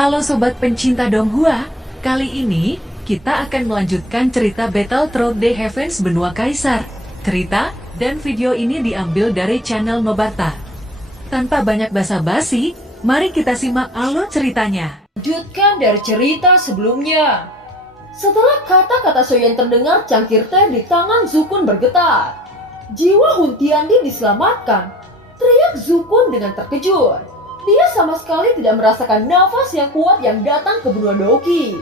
Halo sobat pencinta Donghua, kali ini kita akan melanjutkan cerita Battle Through the Heavens Benua Kaisar. Cerita dan video ini diambil dari channel Nobarta. Tanpa banyak basa-basi, mari kita simak alur ceritanya. Lanjutkan dari cerita sebelumnya. Setelah kata-kata Soyan terdengar, cangkir teh di tangan Zukun bergetar. Jiwa Hun Tiandi diselamatkan, teriak Zukun dengan terkejut. Dia sama sekali tidak merasakan nafas yang kuat yang datang ke benua Doki.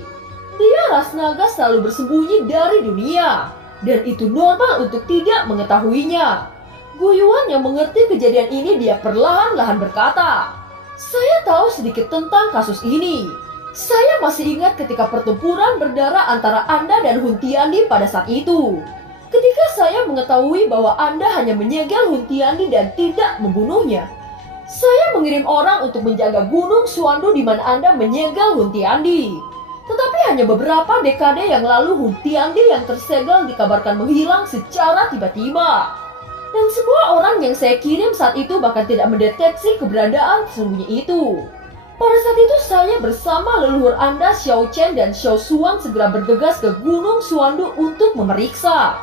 Dia ras naga selalu bersembunyi dari dunia, dan itu normal untuk tidak mengetahuinya. Guyuan yang mengerti kejadian ini, dia perlahan-lahan berkata, "Saya tahu sedikit tentang kasus ini. Saya masih ingat ketika pertempuran berdarah antara Anda dan Hun Tiandi pada saat itu. Ketika saya mengetahui bahwa Anda hanya menyegel Hun Tiandi dan tidak membunuhnya, saya mengirim orang untuk menjaga Gunung Suandu di mana Anda menyegel Hun Tiandi. Tetapi hanya beberapa dekade yang lalu Hun Tiandi yang tersegel dikabarkan menghilang secara tiba-tiba. Dan semua orang yang saya kirim saat itu bahkan tidak mendeteksi keberadaan sesungguhnya itu. Pada saat itu saya bersama leluhur Anda Xiao Chen dan Xiao Suan segera bergegas ke Gunung Suandu untuk memeriksa.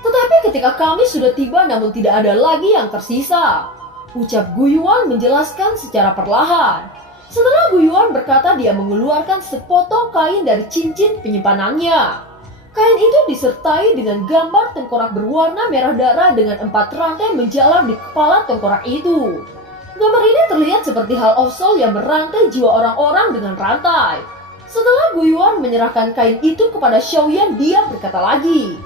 Tetapi ketika kami sudah tiba namun tidak ada lagi yang tersisa," ucap Guyuan menjelaskan secara perlahan. Setelah Guyuan berkata, dia mengeluarkan sepotong kain dari cincin penyimpanannya. Kain itu disertai dengan gambar tengkorak berwarna merah darah dengan 4 rantai menjalar di kepala tengkorak itu. Gambar ini terlihat seperti Hall of Soul yang merantai jiwa orang-orang dengan rantai. Setelah Guyuan menyerahkan kain itu kepada Xiaoyan, dia berkata lagi,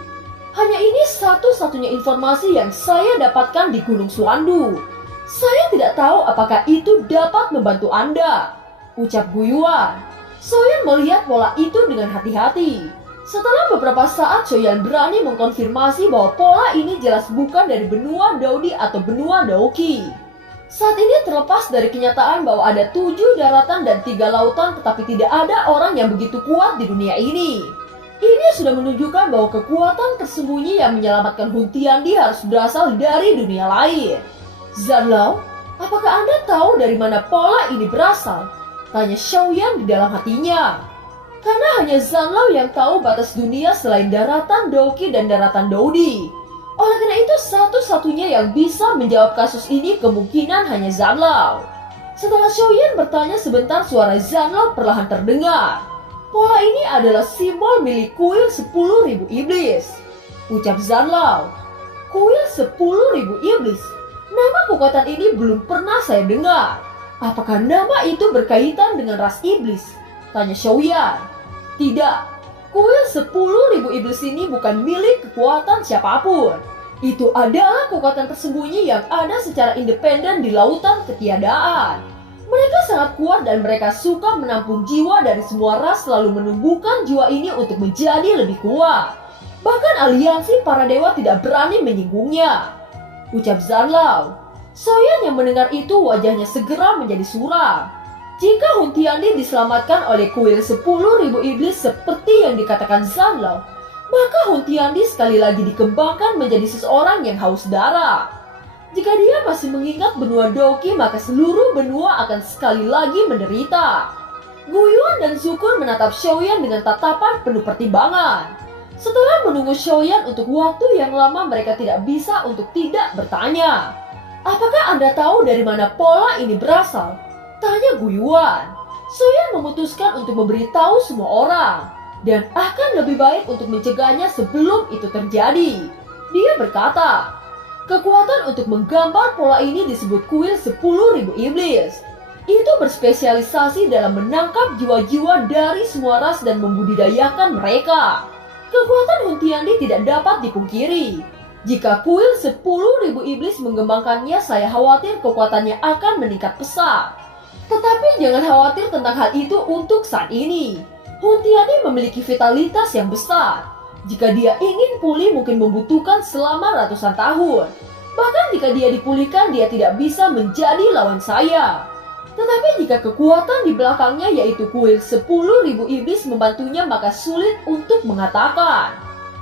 "Hanya ini satu-satunya informasi yang saya dapatkan di Gunung Suandu. Saya tidak tahu apakah itu dapat membantu Anda," ucap Guyuan. Soyan melihat pola itu dengan hati-hati. Setelah beberapa saat, Soyan berani mengkonfirmasi bahwa pola ini jelas bukan dari benua Daudi atau benua Daoki. Saat ini terlepas dari kenyataan bahwa ada 7 daratan dan 3 lautan, tetapi tidak ada orang yang begitu kuat di dunia ini. Ini sudah menunjukkan bahwa kekuatan tersembunyi yang menyelamatkan Hun Tiandi harus berasal dari dunia lain. "Zanlao, apakah Anda tahu dari mana pola ini berasal?" tanya Xiaoyan di dalam hatinya. Karena hanya Zanlao yang tahu batas dunia selain daratan Doki dan daratan Daudi. Oleh karena itu, satu-satunya yang bisa menjawab kasus ini kemungkinan hanya Zanlao. Setelah Xiaoyan bertanya sebentar, suara Zanlao perlahan terdengar. "Pola ini adalah simbol milik kuil 10.000 iblis," ucap Zanlao. "Kuil 10.000 iblis? Nama kekuatan ini belum pernah saya dengar. Apakah nama itu berkaitan dengan ras iblis?" tanya Xiaoyan. "Tidak, kuil 10.000 iblis ini bukan milik kekuatan siapapun. Itu adalah kekuatan tersembunyi yang ada secara independen di lautan ketiadaan. Mereka sangat kuat dan mereka suka menampung jiwa dari semua ras, lalu menumbuhkan jiwa ini untuk menjadi lebih kuat. Bahkan aliansi para dewa tidak berani menyinggungnya," ucap Zanlao. Soyan yang mendengar itu wajahnya segera menjadi suram. Jika Hun Tiandi diselamatkan oleh kuil 10.000 iblis seperti yang dikatakan Zanlao, maka Hun Tiandi sekali lagi dikembangkan menjadi seseorang yang haus darah. Jika dia masih mengingat benua Doki, maka seluruh benua akan sekali lagi menderita. Guyuan dan Zukun menatap Xiaoyan dengan tatapan penuh pertimbangan. Setelah menunggu Xiaoyan untuk waktu yang lama, mereka tidak bisa untuk tidak bertanya. "Apakah Anda tahu dari mana pola ini berasal?" tanya Guyuan. Soyan memutuskan untuk memberitahu semua orang, dan akan lebih baik untuk mencegahnya sebelum itu terjadi. Dia berkata, "Kekuatan untuk menggambar pola ini disebut kuil 10.000 iblis. Itu berspesialisasi dalam menangkap jiwa-jiwa dari semua ras dan membudidayakan mereka. Kekuatan Hun Tiandi tidak dapat dipungkiri. Jika kuil 10.000 iblis mengembangkannya, saya khawatir kekuatannya akan meningkat pesat. Tetapi jangan khawatir tentang hal itu untuk saat ini. Hun Tiandi memiliki vitalitas yang besar. Jika dia ingin pulih mungkin membutuhkan selama ratusan tahun. Bahkan jika dia dipulihkan, dia tidak bisa menjadi lawan saya. Tetapi jika kekuatan di belakangnya yaitu kuil 10.000 iblis membantunya, maka sulit untuk mengatakan,"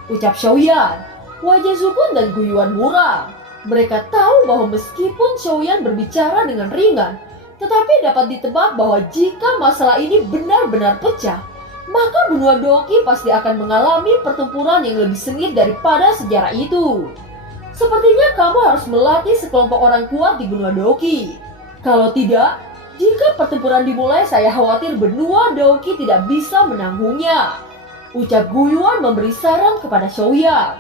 ucap Xiaoyan. Wajah Zukun dan Guyuan muram. Mereka tahu bahwa meskipun Xiaoyan berbicara dengan ringan, Tetapi dapat ditebak bahwa jika masalah ini benar-benar pecah, maka benua Doki pasti akan mengalami pertempuran yang lebih sengit daripada sejarah itu. Sepertinya kamu harus melatih sekelompok orang kuat di benua Doki. Kalau tidak, jika pertempuran dimulai, saya khawatir benua Doki tidak bisa menanggungnya. Ucap Guyuan memberi saran kepada Xiaoyan.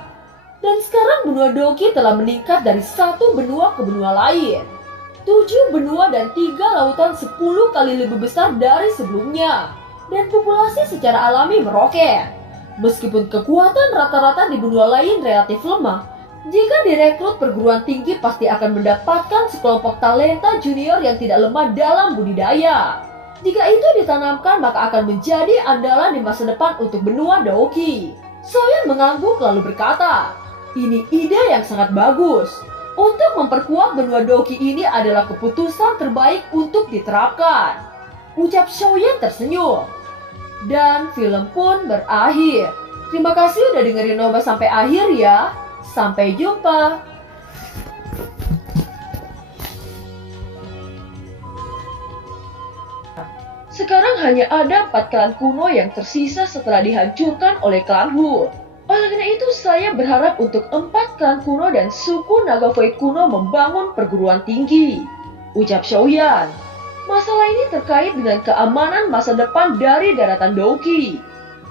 Dan sekarang benua Doki telah meningkat dari satu benua ke benua lain. 7 benua dan 3 lautan 10 kali lebih besar dari sebelumnya. Dan populasi secara alami meroket. Meskipun kekuatan rata-rata di benua lain relatif lemah, jika direkrut perguruan tinggi pasti akan mendapatkan sekelompok talenta junior yang tidak lemah dalam budidaya. Jika itu ditanamkan maka akan menjadi andalan di masa depan untuk benua Doki. Xiaoyan mengangguk lalu berkata, ini ide yang sangat bagus. Untuk memperkuat benua Doki ini adalah keputusan terbaik untuk diterapkan. Ucap Xiaoyan tersenyum. Dan film pun berakhir. Terima kasih udah dengerin Nova sampai akhir ya. Sampai jumpa. Sekarang hanya ada 4 klan kuno yang tersisa setelah dihancurkan oleh klan Hu. Oleh karena itu saya berharap untuk 4 klan kuno dan suku naga void kuno membangun perguruan tinggi. Ucap Xiaoyan. Masalah ini terkait dengan keamanan masa depan dari daratan Doki.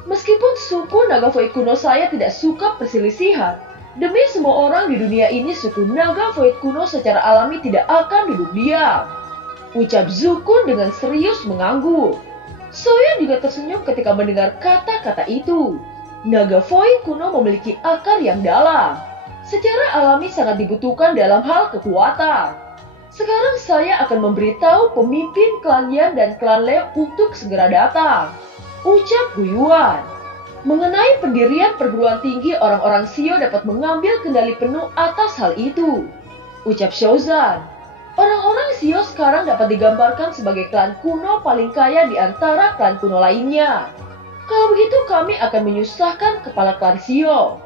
Meskipun suku naga void kuno saya tidak suka perselisihan, demi semua orang di dunia ini suku naga void kuno secara alami tidak akan duduk diam. Ucap Zukun dengan serius mengangguk. Xiaoyan juga tersenyum ketika mendengar kata-kata itu. Naga void kuno memiliki akar yang dalam. Secara alami sangat dibutuhkan dalam hal kekuatan. Sekarang saya akan memberitahu pemimpin klan Yan dan klan Le untuk segera datang. Ucap Guyuan. Mengenai pendirian perguruan tinggi, orang-orang Xio dapat mengambil kendali penuh atas hal itu. Ucap Xiaozan. Orang-orang Xio sekarang dapat digambarkan sebagai klan kuno paling kaya di antara klan kuno lainnya. Kalau begitu kami akan menyusahkan kepala klan Xio.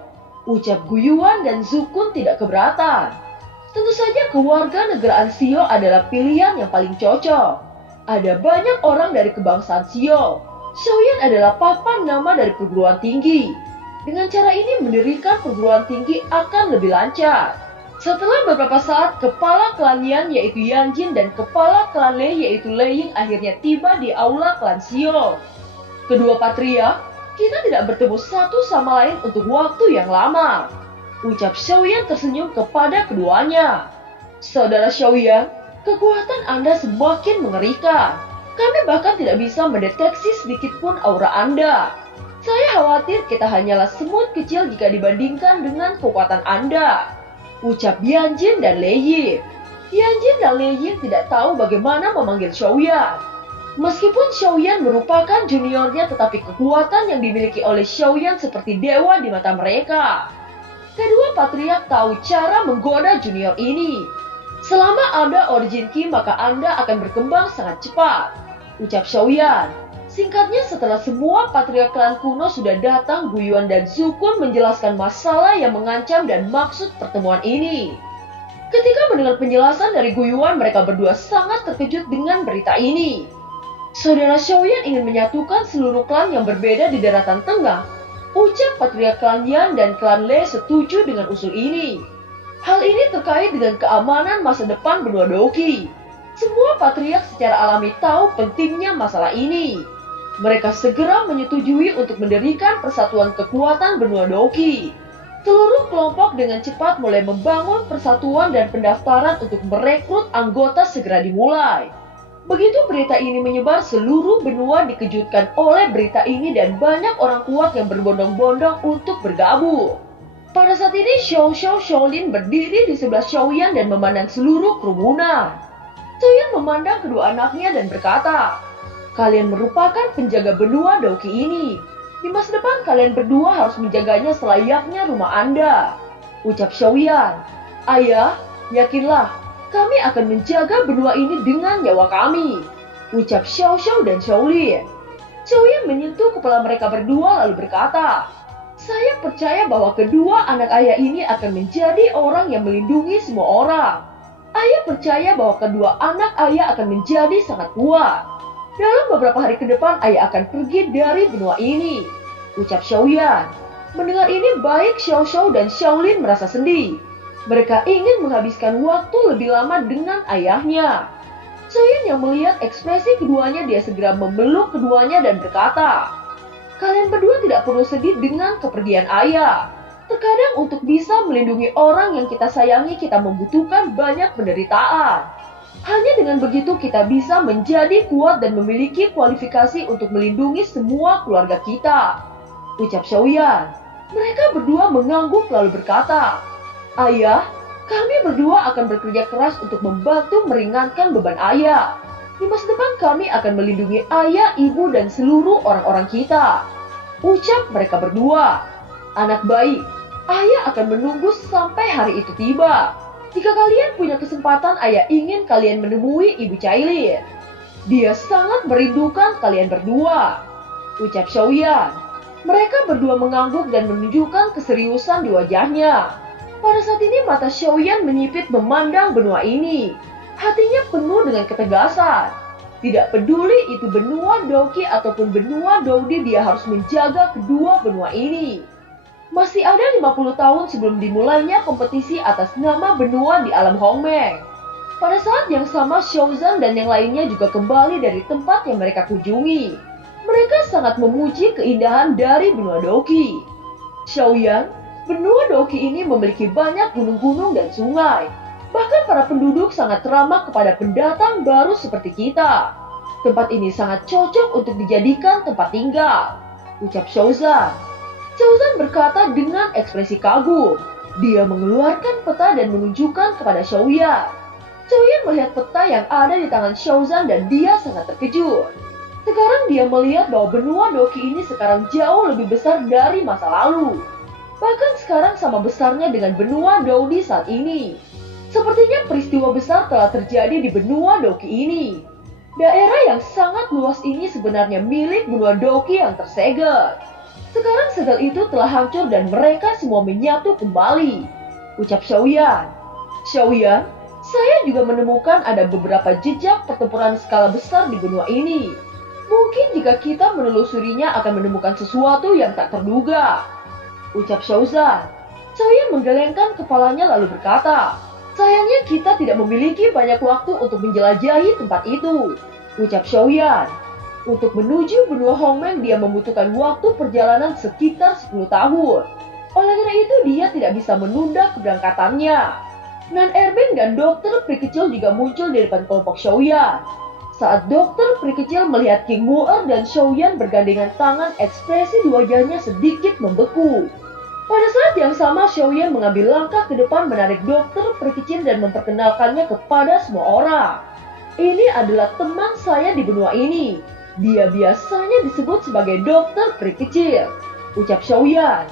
Ucap Guyuan dan Zukun tidak keberatan. Tentu saja kewarganegaraan Xio adalah pilihan yang paling cocok. Ada banyak orang dari kebangsaan Xio. Xiaoyan adalah papan nama dari perguruan tinggi. Dengan cara ini mendirikan perguruan tinggi akan lebih lancar. Setelah beberapa saat, kepala klan Yan yaitu Yanjin dan kepala klan Le yaitu Lei Ying akhirnya tiba di aula klan Xio. Kedua patria, kita tidak bertemu satu sama lain untuk waktu yang lama. Ucap Xiaoyan tersenyum kepada keduanya. Saudara Xiaoyan, kekuatan Anda semakin mengerikan. Kami bahkan tidak bisa mendeteksi sedikitpun aura Anda. Saya khawatir kita hanyalah semut kecil jika dibandingkan dengan kekuatan Anda. Ucap Yanjin dan Lei Ying. Yanjin dan Lei Ying tidak tahu bagaimana memanggil Xiaoyan. Meskipun Xiaoyan merupakan juniornya, tetapi kekuatan yang dimiliki oleh Xiaoyan seperti dewa di mata mereka. Kedua patriark tahu cara menggoda junior ini. Selama Anda origin Ki, maka Anda akan berkembang sangat cepat. Ucap Xiaoyan. Singkatnya, setelah semua patriark klan kuno sudah datang, Guyuan dan Zukun menjelaskan masalah yang mengancam dan maksud pertemuan ini. Ketika mendengar penjelasan dari Guyuan, mereka berdua sangat terkejut dengan berita ini. Saudara Xiaoyan ingin menyatukan seluruh klan yang berbeda di daratan tengah. Ucap patriark klan Yan dan klan Le setuju dengan usul ini. Hal ini terkait dengan keamanan masa depan benua Doki. Semua patriark secara alami tahu pentingnya masalah ini. Mereka segera menyetujui untuk mendirikan persatuan kekuatan benua Doki. Seluruh kelompok dengan cepat mulai membangun persatuan dan pendaftaran untuk merekrut anggota segera dimulai. Begitu berita ini menyebar, seluruh benua dikejutkan oleh berita ini dan banyak orang kuat yang berbondong-bondong untuk bergabung. Pada saat ini, Xiao Shaolin berdiri di sebelah Xiaoyan dan memandang seluruh kerumunan. Xiaoyan memandang kedua anaknya dan berkata, "Kalian merupakan penjaga benua Doki ini. Di masa depan kalian berdua harus menjaganya selayaknya rumah Anda." Ucap Xiaoyan. "Ayah, yakinlah. Kami akan menjaga benua ini dengan nyawa kami." Ucap Xiao dan Shaolin. Xiaoyan menyentuh kepala mereka berdua lalu berkata, "Saya percaya bahwa kedua anak ayah ini akan menjadi orang yang melindungi semua orang. Ayah percaya bahwa kedua anak ayah akan menjadi sangat kuat. Dalam beberapa hari ke depan ayah akan pergi dari benua ini, ucap Xiaoyan. Mendengar ini baik Xiao Xiao dan Xiaolin merasa sedih. Mereka ingin menghabiskan waktu lebih lama dengan ayahnya. Xiaoyan yang melihat ekspresi keduanya, dia segera memeluk keduanya dan berkata, "Kalian berdua tidak perlu sedih dengan kepergian ayah. Terkadang untuk bisa melindungi orang yang kita sayangi, kita membutuhkan banyak penderitaan. Hanya dengan begitu kita bisa menjadi kuat dan memiliki kualifikasi untuk melindungi semua keluarga kita," ucap Xiaoyan. Mereka berdua mengangguk lalu berkata, "Ayah, kami berdua akan bekerja keras untuk membantu meringankan beban ayah. Di masa depan kami akan melindungi ayah, ibu, dan seluruh orang-orang kita," ucap mereka berdua. "Anak baik, ayah akan menunggu sampai hari itu tiba. Jika kalian punya kesempatan, ayah ingin kalian menemui Ibu Cailin. Dia sangat merindukan kalian berdua," ucap Xiaoyan. Mereka berdua mengangguk dan menunjukkan keseriusan di wajahnya. Pada saat ini mata Xiaoyan menyipit memandang benua ini. Hatinya penuh dengan ketegasan. Tidak peduli itu benua Doki ataupun benua Doudi, dia harus menjaga kedua benua ini. Masih ada 50 tahun sebelum dimulainya kompetisi atas nama benua di alam Hongmeng. Pada saat yang sama, Xiaozan dan yang lainnya juga kembali dari tempat yang mereka kunjungi. Mereka sangat memuji keindahan dari benua Doki. Xiaoyan, benua Doki ini memiliki banyak gunung-gunung dan sungai. Bahkan para penduduk sangat ramah kepada pendatang baru seperti kita. Tempat ini sangat cocok untuk dijadikan tempat tinggal, ucap Xiaozan. Xiaozan berkata dengan ekspresi kagum. Dia mengeluarkan peta dan menunjukkan kepada Xiaoyan. Xiaoyan melihat peta yang ada di tangan Xiaozan dan dia sangat terkejut. Sekarang dia melihat bahwa benua Doki ini sekarang jauh lebih besar dari masa lalu. Bahkan sekarang sama besarnya dengan benua Doudi saat ini. Sepertinya peristiwa besar telah terjadi di benua Doki ini. Daerah yang sangat luas ini sebenarnya milik benua Doki yang tersegel. Sekarang segel itu telah hancur dan mereka semua menyatu kembali, ucap Xiaoyan. Xiaoyan, saya juga menemukan ada beberapa jejak pertempuran skala besar di benua ini. Mungkin jika kita menelusurinya akan menemukan sesuatu yang tak terduga, ucap Xiaozan. Xiaoyan menggelengkan kepalanya lalu berkata, "Sayangnya kita tidak memiliki banyak waktu untuk menjelajahi tempat itu," ucap Xiaoyan. Untuk menuju benua Hongmeng dia membutuhkan waktu perjalanan sekitar 10 tahun. Oleh karena itu dia tidak bisa menunda keberangkatannya. Nan Erbeng dan dokter peri kecil juga muncul di depan kelompok Xiaoyan. Saat dokter peri kecil melihat King Mu'er dan Xiaoyan bergandengan tangan, ekspresi di wajahnya sedikit membeku. Pada saat yang sama, Xiaoyan mengambil langkah ke depan menarik dokter peri kecil dan memperkenalkannya kepada semua orang. "Ini adalah teman saya di benua ini. Dia biasanya disebut sebagai dokter peri kecil," ucap Xiaoyan.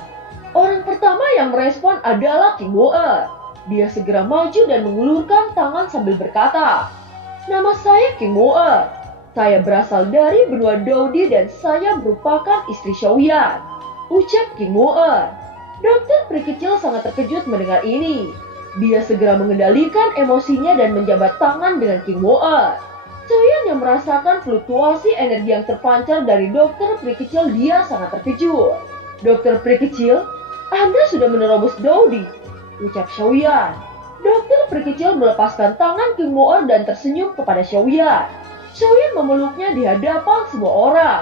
Orang pertama yang merespon adalah King Mu'er. Dia segera maju dan mengulurkan tangan sambil berkata, "Nama saya King Mu'er. Saya berasal dari benua Doudi dan saya merupakan istri Xiaoyan," ucap King Mu'er. Dokter peri kecil sangat terkejut mendengar ini. Dia segera mengendalikan emosinya dan menjabat tangan dengan King Mu'er. Xiaoyan yang merasakan fluktuasi energi yang terpancar dari dokter peri kecil, dia sangat terkejut. "Dokter peri kecil, Anda sudah menerobos Doudi," ucap Xiaoyan. Dokter peri kecil melepaskan tangan King Mu'er dan tersenyum kepada Xiaoyan. Xiaoyan memeluknya di hadapan semua orang.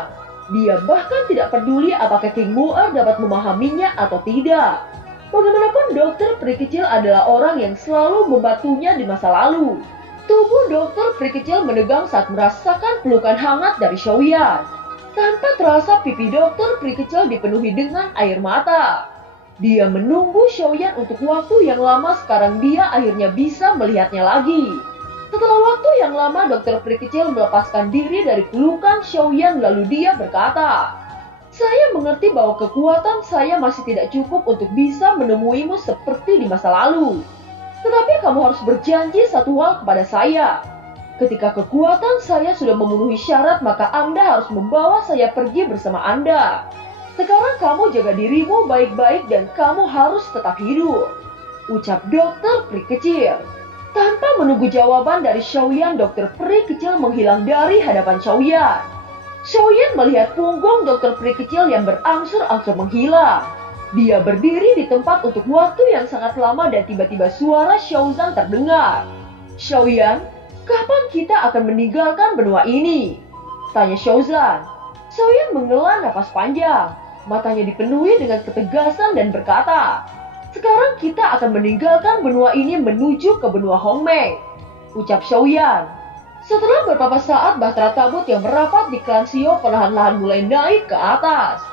Dia bahkan tidak peduli apakah King Mu'er dapat memahaminya atau tidak. Bagaimanapun dokter peri kecil adalah orang yang selalu membantunya di masa lalu. Tubuh dokter peri kecil menegang saat merasakan pelukan hangat dari Xiaoyan. Tanpa terasa pipi dokter peri kecil dipenuhi dengan air mata. Dia menunggu Xiaoyan untuk waktu yang lama, sekarang dia akhirnya bisa melihatnya lagi. Setelah waktu yang lama, dokter peri kecil melepaskan diri dari pelukan Xiaoyan lalu dia berkata, "Saya mengerti bahwa kekuatan saya masih tidak cukup untuk bisa menemuimu seperti di masa lalu. Tetapi kamu harus berjanji satu hal kepada saya. Ketika kekuatan saya sudah memenuhi syarat, maka Anda harus membawa saya pergi bersama Anda. Sekarang kamu jaga dirimu baik-baik dan kamu harus tetap hidup," ucap dokter peri kecil. Tanpa menunggu jawaban dari Xiaoyan, dokter peri kecil menghilang dari hadapan Xiaoyan. Xiaoyan melihat punggung dokter peri kecil yang berangsur-angsur menghilang. Dia berdiri di tempat untuk waktu yang sangat lama dan tiba-tiba suara Xiaozan terdengar. "Xiaoyan, kapan kita akan meninggalkan benua ini?" tanya Xiaozan. Xiaoyan menghela nafas panjang. Matanya dipenuhi dengan ketegasan dan berkata, "Sekarang kita akan meninggalkan benua ini menuju ke benua Hongmeng," ucap Xiaoyan. Setelah beberapa saat, bahtera tabut yang merapat di klan Xiao perlahan-lahan mulai naik ke atas.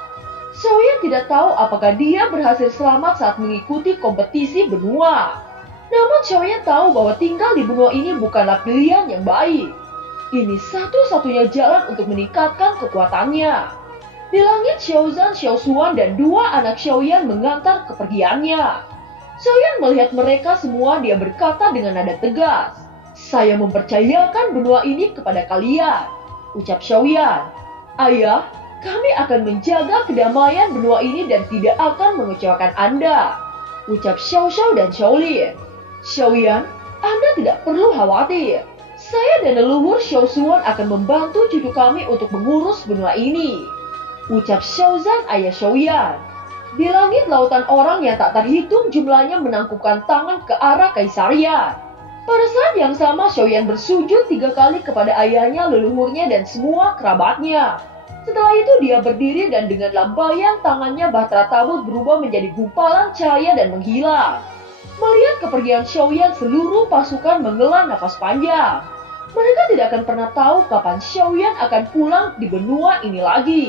Xiaoyan tidak tahu apakah dia berhasil selamat saat mengikuti kompetisi benua. Namun Xiaoyan tahu bahwa tinggal di benua ini bukanlah pilihan yang baik. Ini satu-satunya jalan untuk meningkatkan kekuatannya. Di langit, Xiaozan, Xiaosuan, dan dua anak Xiaoyan mengantar kepergiannya. Xiaoyan melihat mereka semua, dia berkata dengan nada tegas, "Saya mempercayakan benua ini kepada kalian," ucap Xiaoyan. "Ayah, kami akan menjaga kedamaian benua ini dan tidak akan mengecewakan Anda," ucap Xiao Xiao dan Xiaolin. "Xiaoyan, Anda tidak perlu khawatir. Saya dan leluhur Xiaosuan akan membantu cucu kami untuk mengurus benua ini," ucap Xiaozan, ayah Xiaoyan. Di langit, lautan orang yang tak terhitung jumlahnya menangkupkan tangan ke arah kaisarian. Pada saat yang sama, Xiaoyan bersujud 3 kali kepada ayahnya, leluhurnya, dan semua kerabatnya. Setelah itu dia berdiri dan dengan lambaian tangannya bahtera tabut berubah menjadi gumpalan cahaya dan menghilang. Melihat kepergian Xiaoyan, seluruh pasukan menghela nafas panjang. Mereka tidak akan pernah tahu kapan Xiaoyan akan pulang di benua ini lagi.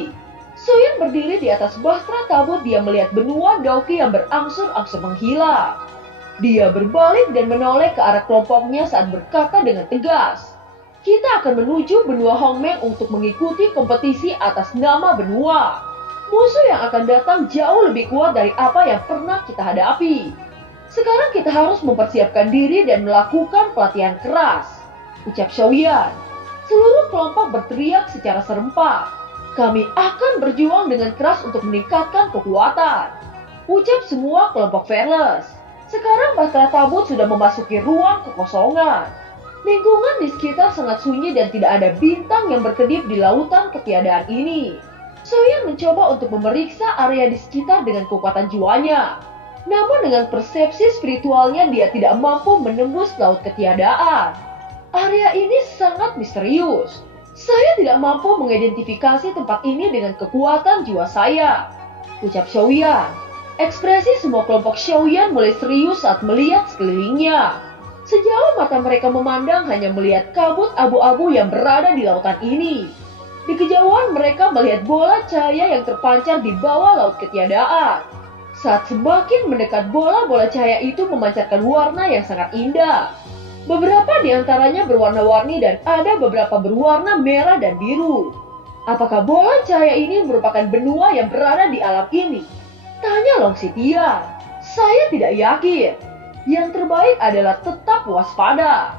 Xiaoyan berdiri di atas bahtera tabut, dia melihat benua Daoqi yang berangsur-angsur menghilang. Dia berbalik dan menoleh ke arah kelompoknya saat berkata dengan tegas, "Kita akan menuju benua Hongmeng untuk mengikuti kompetisi atas nama benua. Musuh yang akan datang jauh lebih kuat dari apa yang pernah kita hadapi. Sekarang kita harus mempersiapkan diri dan melakukan pelatihan keras," ucap Xiaoyan. Seluruh kelompok berteriak secara serempak, "Kami akan berjuang dengan keras untuk meningkatkan kekuatan," ucap semua kelompok fearless. Sekarang bahtera tabut sudah memasuki ruang kekosongan. Lingkungan di sekitar sangat sunyi dan tidak ada bintang yang berkedip di lautan ketiadaan ini. Xiaoyan mencoba untuk memeriksa area di sekitar dengan kekuatan jiwanya. Namun dengan persepsi spiritualnya dia tidak mampu menembus laut ketiadaan. Area ini sangat misterius. Saya tidak mampu mengidentifikasi tempat ini dengan kekuatan jiwa saya, ucap Xiaoyan. Ekspresi semua kelompok Xiaoyan mulai serius saat melihat sekelilingnya. Sejauh mata mereka memandang hanya melihat kabut abu-abu yang berada di lautan ini. Di kejauhan mereka melihat bola cahaya yang terpancar di bawah laut ketiadaan. Saat semakin mendekat, bola-bola cahaya itu memancarkan warna yang sangat indah. Beberapa di antaranya berwarna-warni dan ada beberapa berwarna merah dan biru. Apakah bola cahaya ini merupakan benua yang berada di alam ini? Tanya Long Xitian. Saya tidak yakin. Yang terbaik adalah tetap waspada,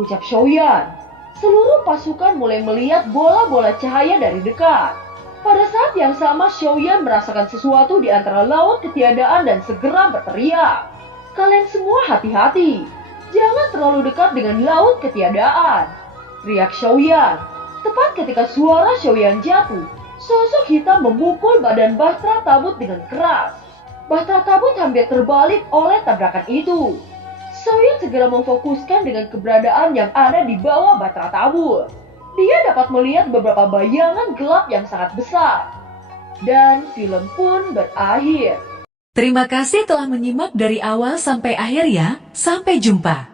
ucap Xiaoyan. Seluruh pasukan mulai melihat bola-bola cahaya dari dekat. Pada saat yang sama, Xiaoyan merasakan sesuatu di antara laut ketiadaan dan segera berteriak, "Kalian semua hati-hati, jangan terlalu dekat dengan laut ketiadaan," teriak Xiaoyan. Tepat ketika suara Xiaoyan jatuh, sosok hitam memukul badan bahtera tabut dengan keras. Bahtera tabut hampir terbalik oleh tabrakan itu. Xiaoyan segera memfokuskan dengan keberadaan yang ada di bawah bahtera tabut. Dia dapat melihat beberapa bayangan gelap yang sangat besar. Dan film pun berakhir. Terima kasih telah menyimak dari awal sampai akhir ya. Sampai jumpa.